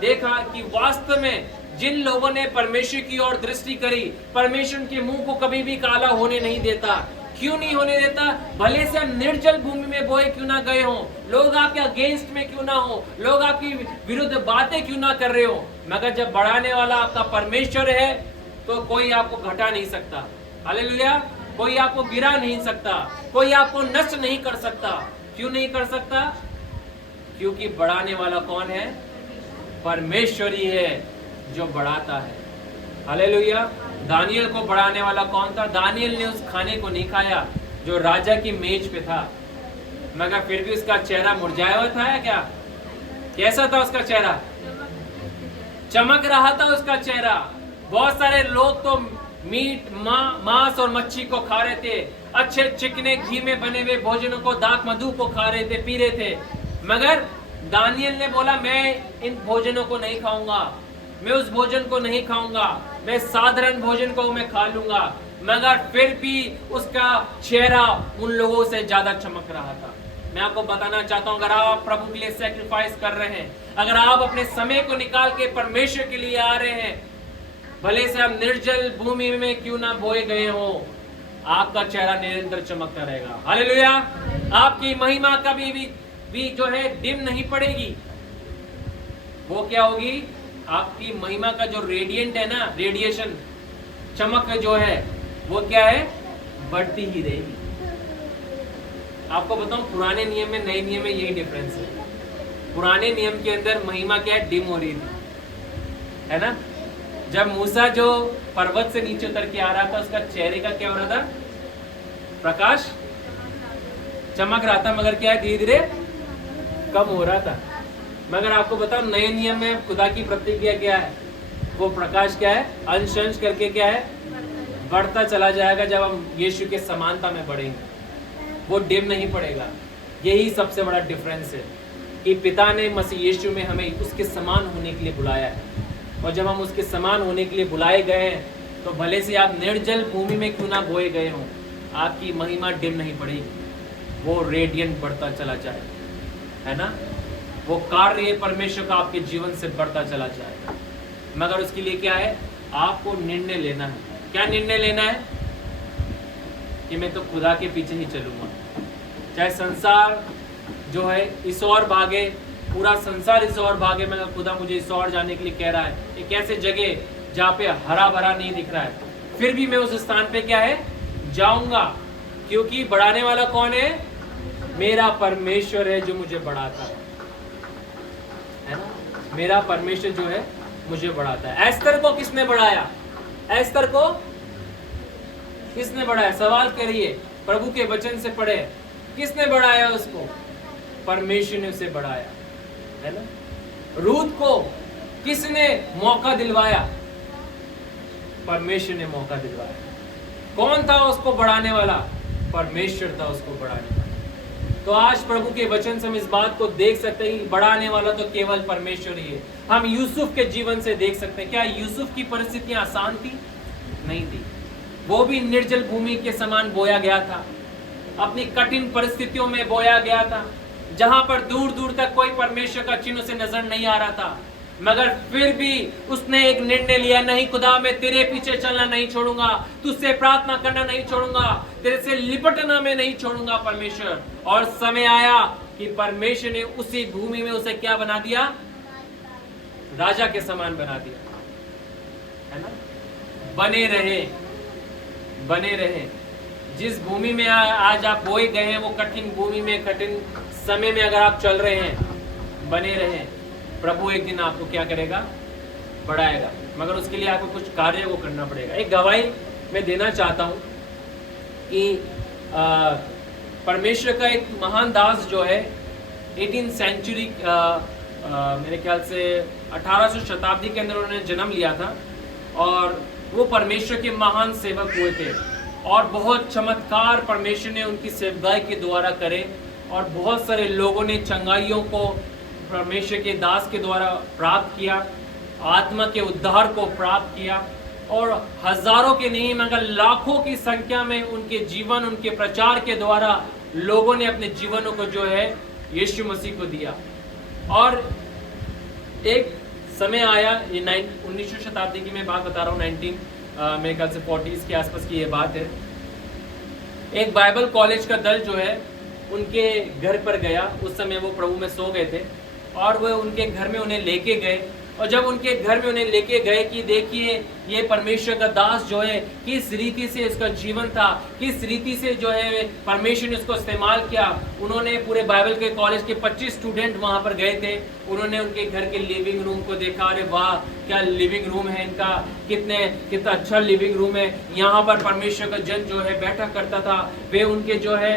देखा कि वास्तव में जिन लोगों ने परमेश्वर की ओर दृष्टि करी, परमेश्वर के मुंह को कभी भी काला होने नहीं देता। क्यों नहीं होने देता? भले से हम निर्जल भूमि में बोए क्यों ना गए हों, लोग आपके अगेंस्ट में क्यों ना हो, लोग आपकी विरुद्ध बातें क्यों ना कर रहे हो, मगर जब बढ़ाने वाला आपका परमेश्वर है तो कोई आपको घटा नहीं सकता। हालेलुया। कोई आपको गिरा नहीं सकता, कोई आपको नष्ट नहीं कर सकता। क्यों नहीं कर सकता? क्योंकि बढ़ाने वाला कौन है? परमेश्वर ही है जो बढ़ाता है। हालेलुया। दानियल को बढ़ाने वाला कौन था? दानियल ने उस खाने को नहीं खाया जो राजा की मेज पे था, मगर फिर भी उसका चेहरा मुरझाया हुआ था या क्या? कैसा था उसका चेहरा? चमक रहा था उसका चेहरा। बहुत सारे लोग तो मीट, मांस और मच्छी को खा रहे थे, अच्छे चिकने घी में बने हुए भोजनों को, दाख मधु को खा रहे थे, पी रहे थे, मगर दानियल ने बोला मैं इन भोजनों को नहीं खाऊंगा, मैं उस भोजन को नहीं खाऊंगा, मैं साधारण भोजन को मैं खा लूंगा। मगर फिर भी उसका चेहरा उन लोगों से ज्यादा चमक रहा था। मैं आपको बताना चाहता हूं, अगर आप प्रभु के लिए सैक्रिफाइस कर रहे हैं, अगर आप अपने समय को निकाल के परमेश्वर के लिए आ रहे हैं, भले से आप निर्जल भूमि में क्यों ना बोए गए हो, आपका चेहरा निरंतर चमकता रहेगा। हालेलुया। आपकी महिमा कभी भी जो है डिम नहीं पड़ेगी। वो क्या होगी? आपकी महिमा का जो रेडिएंट है ना, रेडिएशन, चमक जो है वो क्या है? बढ़ती ही रहेगी। आपको बताऊं, पुराने नियम में नए नियम में यही डिफरेंस है। पुराने नियम के अंदर महिमा क्या है? डिम हो रही थी, है ना। जब मूसा जो पर्वत से नीचे उतर के आ रहा था, उसका चेहरे का क्या हो रहा था? प्रकाश चमक रहा था, मगर क्या है? धीरे धीरे कम हो रहा था। मगर आपको बताओ, नए नियम में खुदा की प्रतिक्रिया क्या है? वो प्रकाश क्या है? अंश अंश करके क्या है? बढ़ता चला जाएगा। जब हम यीशु के समानता में बढ़ेंगे, वो डिम नहीं पड़ेगा। यही सबसे बड़ा डिफरेंस है कि पिता ने मसीह यीशु में हमें उसके समान होने के लिए बुलाया है, और जब हम उसके समान होने के लिए बुलाए गए हैं, तो भले से आप निर्जल भूमि में क्यों ना बोए गए हों, आपकी महिमा डिम नहीं पड़ेगी, वो रेडियंट बढ़ता चला जाए, है ना। वो कार्य परमेश्वर का आपके जीवन से बढ़ता चला जाएगा। मगर उसके लिए क्या है? आपको निर्णय लेना है। क्या निर्णय लेना है? कि मैं तो खुदा के पीछे ही चलूंगा, चाहे संसार जो है इस ओर भागे, पूरा संसार इस ओर भागे, मगर खुदा मुझे इस ओर जाने के लिए कह रहा है। एक ऐसे जगह जहाँ पे हरा भरा नहीं दिख रहा है, फिर भी मैं उस स्थान पे क्या है? जाऊंगा। क्योंकि बढ़ाने वाला कौन है? मेरा परमेश्वर है जो मुझे बढ़ाता है ना। मेरा परमेश्वर जो है मुझे बढ़ाता है। एस्तर को किसने बढ़ाया? एस्तर को किसने बढ़ाया? सवाल करिए, प्रभु के वचन से पढ़े, किसने बढ़ाया उसको? परमेश्वर ने उसे बढ़ाया, है ना। रूत को किसने मौका दिलवाया? परमेश्वर ने मौका दिलवाया। कौन था उसको बढ़ाने वाला? परमेश्वर था उसको बढ़ाने वाला। तो आज प्रभु के वचन से हम इस बात को देख सकते हैं कि बढ़ाने वाला तो केवल परमेश्वर ही है। हम यूसुफ के जीवन से देख सकते हैं। क्या यूसुफ की परिस्थितियां आसान थी? नहीं थी। वो भी निर्जल भूमि के समान बोया गया था, अपनी कठिन परिस्थितियों में बोया गया था, जहां पर दूर दूर तक कोई परमेश्वर का चिन्ह उसे नजर नहीं आ रहा था। मगर फिर भी उसने एक निर्णय लिया, नहीं खुदा, मैं तेरे पीछे चलना नहीं छोड़ूंगा, तुझसे प्रार्थना करना नहीं छोड़ूंगा, तेरे से लिपटना मैं नहीं छोड़ूंगा परमेश्वर। और समय आया कि परमेश्वर ने उसी भूमि में उसे क्या बना दिया? राजा के समान बना दिया, है ना। बने रहे, बने रहे। जिस भूमि में आज आप बोए गए हैं, वो कठिन भूमि में, कठिन समय में अगर आप चल रहे हैं, बने रहे। प्रभु एक दिन आपको क्या करेगा? बढ़ाएगा। मगर उसके लिए आपको कुछ कार्य को करना पड़ेगा। एक गवाही मैं देना चाहता हूँ कि परमेश्वर का एक महान दास जो है 18th सेंचुरी, मेरे ख्याल से 1800 शताब्दी के अंदर उन्होंने जन्म लिया था, और वो परमेश्वर के महान सेवक हुए थे, और बहुत चमत्कार परमेश्वर ने उनकी सेवकाई के द्वारा करे, और बहुत सारे लोगों ने चंगाइयों को परमेश्वर के दास के द्वारा प्राप्त किया, आत्मा के उद्धार को प्राप्त किया, और हजारों के नहीं मगर लाखों की संख्या में उनके जीवन, उनके प्रचार के द्वारा लोगों ने अपने जीवनों को जो है यीशु मसीह को दिया। और एक समय आया, ये 19वीं शताब्दी की मैं बात बता रहा हूँ, मेरे ख्याल से 40s के आसपास की ये बात है। एक बाइबल कॉलेज का दल जो है उनके घर पर गया। उस समय वो प्रभु में सो गए थे, और वो उनके घर में उन्हें लेके गए, और जब उनके घर में उन्हें लेके गए कि देखिए ये परमेश्वर का दास जो है किस रीति से इसका जीवन था, किस रीति से जो है परमेश्वर ने उसको इस्तेमाल किया। उन्होंने पूरे बाइबल के कॉलेज के 25 स्टूडेंट वहां पर गए थे। उन्होंने उनके घर के लिविंग रूम को देखा, अरे वाह क्या लिविंग रूम है इनका, कितना अच्छा लिविंग रूम है। यहाँ पर परमेश्वर का जन जो है बैठा करता था। वे उनके जो है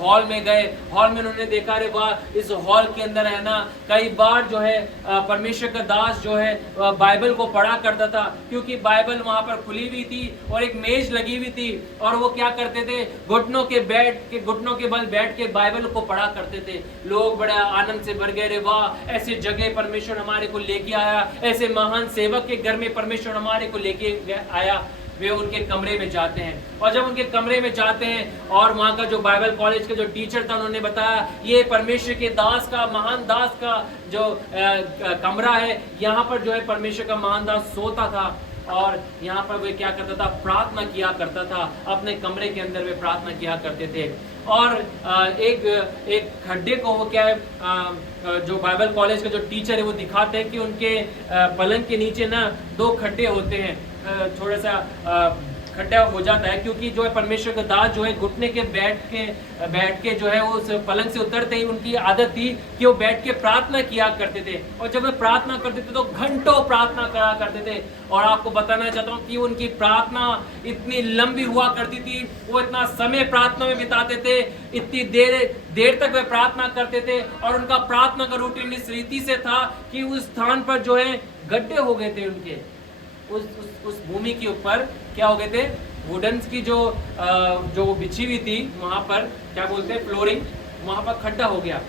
हॉल में गए, हॉल में उन्होंने देखा, अरे वाह इस हॉल के अंदर है ना कई बार जो है परमेश्वर का दास जो है बाइबल को पढ़ा करता था, क्योंकि बाइबल वहां पर खुली हुई थी और एक मेज लगी हुई थी, और वो क्या करते थे, घुटनों के बल बैठ के बाइबल को पढ़ा करते थे। लोग बड़ा आनंद से भर गए, रे वाह ऐसी जगह परमेश्वर हमारे को लेके आया, ऐसे महान सेवक के घर में परमेश्वर हमारे को लेके आया। वे उनके कमरे में जाते हैं, और जब उनके कमरे में जाते हैं और वहाँ का जो बाइबल कॉलेज का जो टीचर था उन्होंने बताया ये परमेश्वर के दास का, महान दास का जो कमरा है, यहाँ पर जो है परमेश्वर का महान दास सोता था, और यहाँ पर वे क्या करता था, प्रार्थना किया करता था। अपने कमरे के अंदर वे प्रार्थना किया करते थे। और एक खड्डे को वो क्या है, जो बाइबल कॉलेज का जो टीचर है वो दिखाते हैं कि उनके पलंग के नीचे ना 2 खड्डे होते हैं, थोड़ा सा खड्डा हो जाता है, क्योंकि जो है परमेश्वर का दास जो है घुटने के बैठ के जो है वो उस पलंग से उतरते ही उनकी आदत थी कि वो बैठ के प्रार्थना किया करते थे, और जब वे प्रार्थना करते थे तो घंटों प्रार्थना करा करते थे। और आपको बताना चाहता हूँ कि उनकी प्रार्थना इतनी लंबी हुआ करती थी, वो इतना समय प्रार्थना में बिताते थे, इतनी देर तक वे प्रार्थना करते थे, और उनका प्रार्थना का रूटीन इस रीति से था कि उस स्थान पर जो है गड्ढे हो गए थे उनके, उस भूमि के ऊपर क्या हो गए थे, वुडन्स की जो बिछी हुई थी वहां पर क्या बोलते हैं फ्लोरिंग, वहां पर खड्डा हो गया।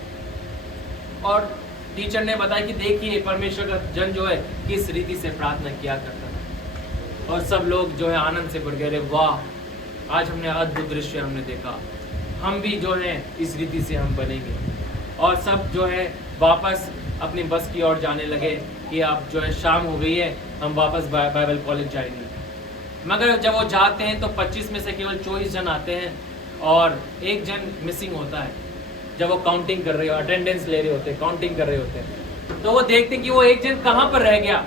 और टीचर ने बताया कि देखिए परमेश्वर का जन जो है किस रीति से प्रार्थना किया करता था, और सब लोग जो है आनंद से भर गए, वाह आज हमने अद्भुत दृश्य हमने देखा, हम भी जो है इस रीति से हम बनेंगे। और सब जो है वापस अपनी बस की ओर जाने लगे कि अब जो है शाम हो गई है, हम वापस बाइबल कॉलेज जाएंगे। मगर जब वो जाते हैं तो 25 में से केवल 24 जन आते हैं, और एक जन मिसिंग होता है। जब वो काउंटिंग कर रहे हो, अटेंडेंस ले रहे होते हैं, काउंटिंग कर रहे होते हैं, तो वो देखते हैं कि वो एक जन कहाँ पर रह गया।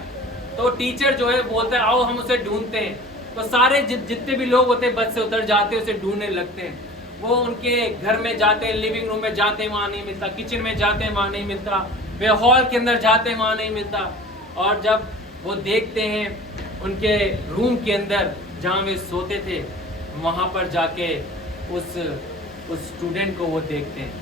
तो टीचर जो है बोलता है आओ हम उसे ढूंढते हैं। तो सारे जितने भी लोग होते हैं बस से उतर जाते हैं, उसे ढूंढने लगते हैं। वो उनके घर में जाते हैं, लिविंग रूम में जाते हैं, वहाँ नहीं मिलता, किचन में जाते हैं, वहाँ नहीं मिलता, वे हॉल के अंदर जाते हैं, वहाँ नहीं मिलता। और जब वो देखते हैं उनके रूम के अंदर जहाँ वे सोते थे, वहाँ पर जाके उस स्टूडेंट को वो देखते हैं,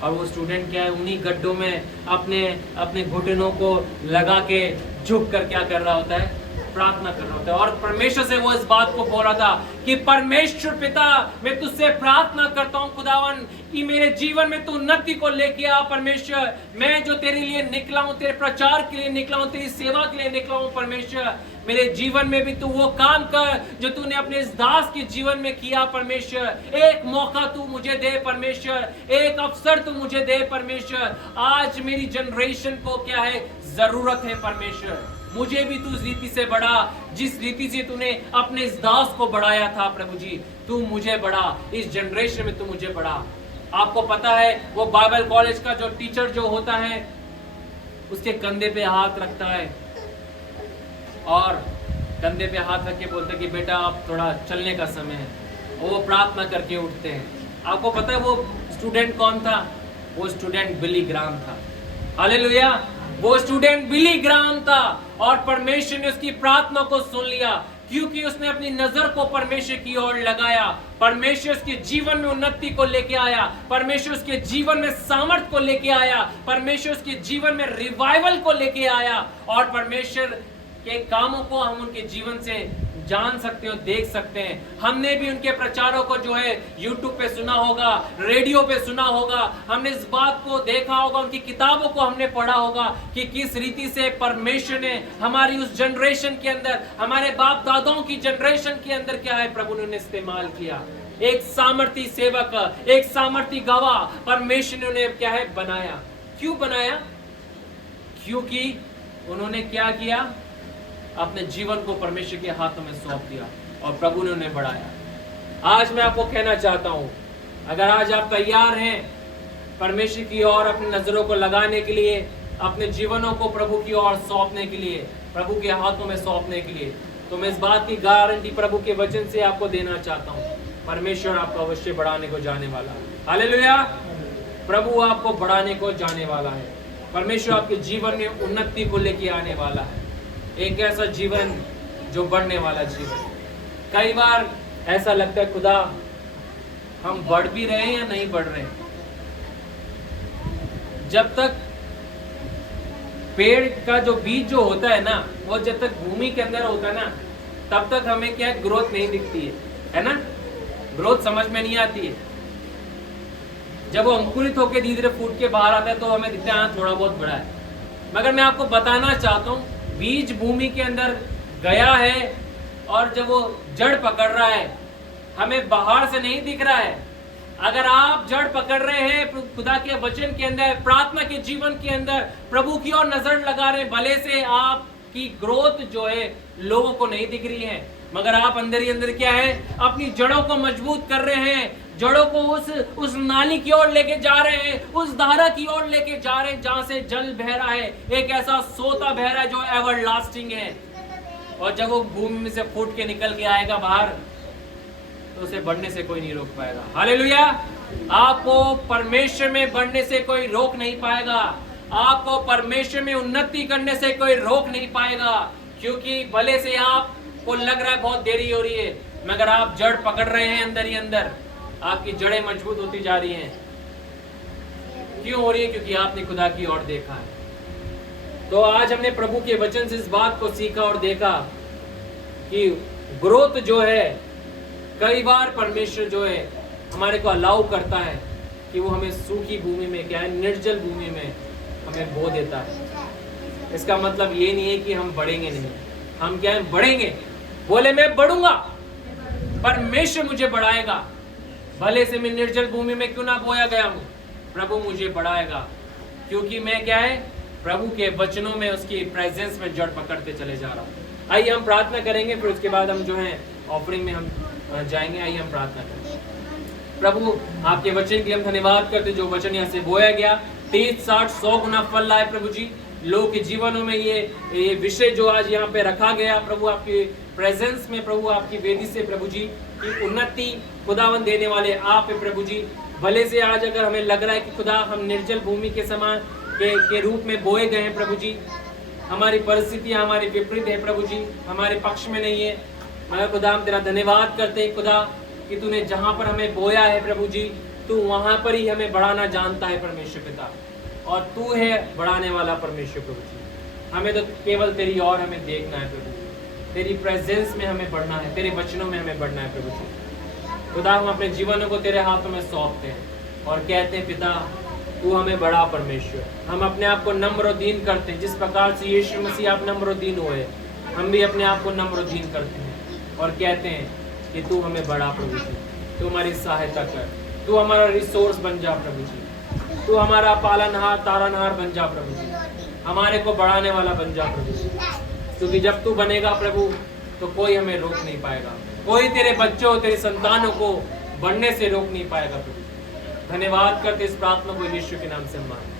और वो स्टूडेंट क्या है, उन्हीं गड्ढों में अपने घुटनों को लगा के झुक कर क्या कर रहा होता है, प्रार्थना कर रहा होता है। और परमेश्वर से वो इस बात को बोल रहा था कि परमेश्वर पिता मैं तुझसे प्रार्थना करता हूँ खुदावन कि मेरे जीवन में तू उन्नति को लेके आ। परमेश्वर मैं जो तेरे लिए निकला हूँ, तेरे प्रचार के लिए निकला हूँ, तेरी सेवा के लिए निकला हूँ, परमेश्वर मेरे जीवन में भी तू वो काम कर जो तूने अपने इस दास के जीवन में किया। परमेश्वर एक मौका तू मुझे दे, परमेश्वर एक अवसर तू मुझे दे। परमेश्वर आज मेरी जनरेशन को क्या है, जरूरत है परमेश्वर, मुझे भी तू इस रीति से बढ़ा जिस रीति से तूने अपने इस दास को बढ़ाया था। प्रभु जी तू मुझे बढ़ा, इस जनरेशन में तू मुझे बढ़ा। आपको पता है वो बाइबल कॉलेज का जो टीचर जो होता है उसके कंधे पे हाथ रखता है और कंधे पे हाथ रख के बोलते कि बेटा अब थोड़ा चलने का समय है, और वो प्रार्थना करके उठते हैं। आपको पता है वो स्टूडेंट कौन था? वो स्टूडेंट बिली ग्राम था। हालेलुया, वो स्टूडेंट बिली ग्राम था, और परमेश्वर ने उसकी प्रार्थना को सुन लिया क्योंकि उसने अपनी नजर को परमेश्वर की ओर लगाया। परमेश्वर उसके जीवन में उन्नति को लेके आया, परमेश्वर उसके जीवन में सामर्थ को लेके आया, परमेश्वर उसके जीवन में रिवाइवल को लेके आया। और परमेश्वर के कामों को हम उनके जीवन से जान सकते हो, देख सकते हैं। हमने भी उनके प्रचारों को जो है YouTube पे सुना होगा, रेडियो पे सुना होगा, हमने इस बात को देखा होगा, उनकी किताबों को हमने पढ़ा होगा कि किस रीति से परमेश्वर ने हमारी उस जनरेशन के अंदर, हमारे बाप दादाओं की जनरेशन के अंदर क्या है प्रभु ने इस्तेमाल किया। एक सामर्थी सेवक, एक सामर्थी गवाह परमेश्वर ने उन्हें क्या है बनाया। क्यों बनाया? क्योंकि उन्होंने क्या किया, अपने जीवन को परमेश्वर के हाथों में सौंप दिया और प्रभु ने उन्हें बढ़ाया। आज मैं आपको कहना चाहता हूं, अगर आज आप तैयार हैं परमेश्वर की ओर अपनी नजरों को लगाने के लिए, अपने जीवनों को प्रभु की ओर सौंपने के लिए, प्रभु के हाथों में सौंपने के लिए, तो मैं इस बात की गारंटी प्रभु के वचन से आपको देना चाहता हूँ, परमेश्वर आपको अवश्य बढ़ाने को जाने वाला है। हालेलुया। प्रभु आपको बढ़ाने को जाने वाला है। परमेश्वर आपके जीवन में उन्नति को लेके आने वाला है, एक ऐसा जीवन जो बढ़ने वाला जीवन। कई बार ऐसा लगता है खुदा हम बढ़ भी रहे हैं या नहीं बढ़ रहे हैं। जब तक पेड़ का जो बीज जो होता है ना, वो जब तक भूमि के अंदर होता है ना, तब तक हमें क्या ग्रोथ नहीं दिखती है ना, ग्रोथ समझ में नहीं आती है। जब वो अंकुरित होकर धीरे धीरे फूट के बाहर आता है तो हमें दिखता है हाँ थोड़ा बहुत बड़ा है। मगर मैं आपको बताना चाहता हूँ, बीज भूमि के अंदर गया है और जब वो जड़ पकड़ रहा है, हमें बाहर से नहीं दिख रहा है। अगर आप जड़ पकड़ रहे हैं खुदा के वचन के अंदर, प्रार्थना के जीवन के अंदर, प्रभु की ओर नजर लगा रहे हैं, भले से आपकी ग्रोथ जो है लोगों को नहीं दिख रही है, मगर आप अंदर ही अंदर क्या है, अपनी जड़ों को मजबूत कर रहे हैं, जड़ों को उस नाली की ओर लेके जा रहे हैं, उस धारा की ओर लेके जा रहे हैं जहां से जल बह रहा है, एक ऐसा सोता बह रहा है जो एवरलास्टिंग है। और जब वो भूमि में से फूट के निकल के आएगा बाहर, तो उसे बढ़ने से कोई नहीं रोक पाएगा। हालेलुया। आपको परमेश्वर में बढ़ने से कोई रोक नहीं पाएगा, आपको परमेश्वर में उन्नति करने से कोई रोक नहीं पाएगा, क्योंकि भले से आपको लग रहा है बहुत देरी हो रही है, मगर आप जड़ पकड़ रहे हैं अंदर ही अंदर, आपकी जड़ें मजबूत होती जा रही हैं। क्यों हो रही है? क्योंकि आपने खुदा की ओर देखा है। तो आज हमने प्रभु के वचन से इस बात को सीखा और देखा कि ग्रोथ जो है, कई बार परमेश्वर जो है हमारे को अलाउ करता है कि वो हमें सूखी भूमि में, क्या है, निर्जल भूमि में हमें बो देता है। इसका मतलब ये नहीं है कि हम बढ़ेंगे नहीं, हम क्या है, बढ़ेंगे। बोले मैं बढ़ूंगा, परमेश्वर मुझे बढ़ाएगा, भले से मैं निर्जल भूमि में क्यों ना बोया गया हूं, प्रभु मुझे बढ़ाएगा, क्योंकि मैं क्या है, प्रभु के वचनों में, उसकी प्रेजेंस में जड़ पकड़ते चले जा रहा हूं। आइए हम प्रार्थना करेंगे, फिर उसके बाद हम जो है ऑफरिंग में हम जाएंगे। आइए हम प्रार्थना करेंगे। प्रभु आपके वचन के लिए हम धन्यवाद करते, जो वचन यहाँ से बोया गया 30, 60, 100 गुना फल लाए प्रभु जी लोगों के जीवनों में। ये विषय जो आज यहाँ पे रखा गया प्रभु, आपकी प्रेजेंस में, प्रभु आपकी वेदी से प्रभु जी की उन्नति खुदावन देने वाले आप है प्रभु जी। भले से आज अगर हमें लग रहा है कि खुदा हम निर्जल भूमि के समान के रूप में बोए गए हैं प्रभु जी, हमारी परिस्थितियां हमारी विपरीत है प्रभु जी, हमारे पक्ष में नहीं है, मगर खुदा हम तेरा धन्यवाद करते हैं खुदा कि तूने जहां पर हमें बोया है प्रभु जी, तू वहां पर ही हमें बढ़ाना जानता है परमेश्वर पिता, और तू है बढ़ाने वाला परमेश्वर प्रभु जी। हमें तो केवल तेरी और हमें देखना है प्रभु, तेरी प्रेजेंस में हमें बढ़ना है, तेरे वचनों में हमें बढ़ना है प्रभु जी। खुदा हम अपने जीवनों को तेरे हाथों में सौंपते हैं और कहते हैं पिता तू हमें बड़ा परमेश्वर। हम अपने आप को नम्र और दीन करते हैं, जिस प्रकार से यीशु मसीह आप नम्र और दीन हुए, हम भी अपने आप को नम्र और दीन करते हैं और कहते हैं कि तू हमें बड़ा प्रभु जी, तू हमारी सहायता कर, तू हमारा रिसोर्स बन जा प्रभु जी, तू हमारा पालनहार तारनहार बन जा प्रभु जी, हमारे को बढ़ाने वाला बन जा प्रभु जी, क्योंकि जब तू बनेगा प्रभु तो कोई हमें रोक नहीं पाएगा, कोई तेरे बच्चों तेरे संतानों को बढ़ने से रोक नहीं पाएगा प्रभु। धन्यवाद करते इस प्रार्थना को यीशु के नाम से मांगते।